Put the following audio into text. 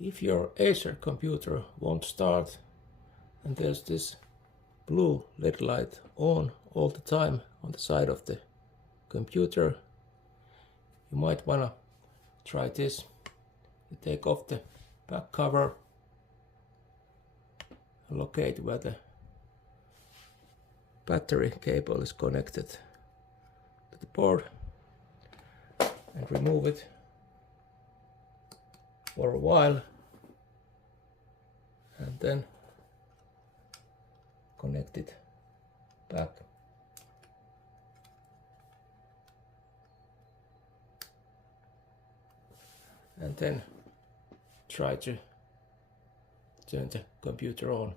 If your Acer computer won't start and there's this blue LED light on all the time on the side of the computer, you might wanna try this. You take off the back cover and locate where the battery cable is connected to the board and remove it for a while and then connect it back. And then try to turn the computer on.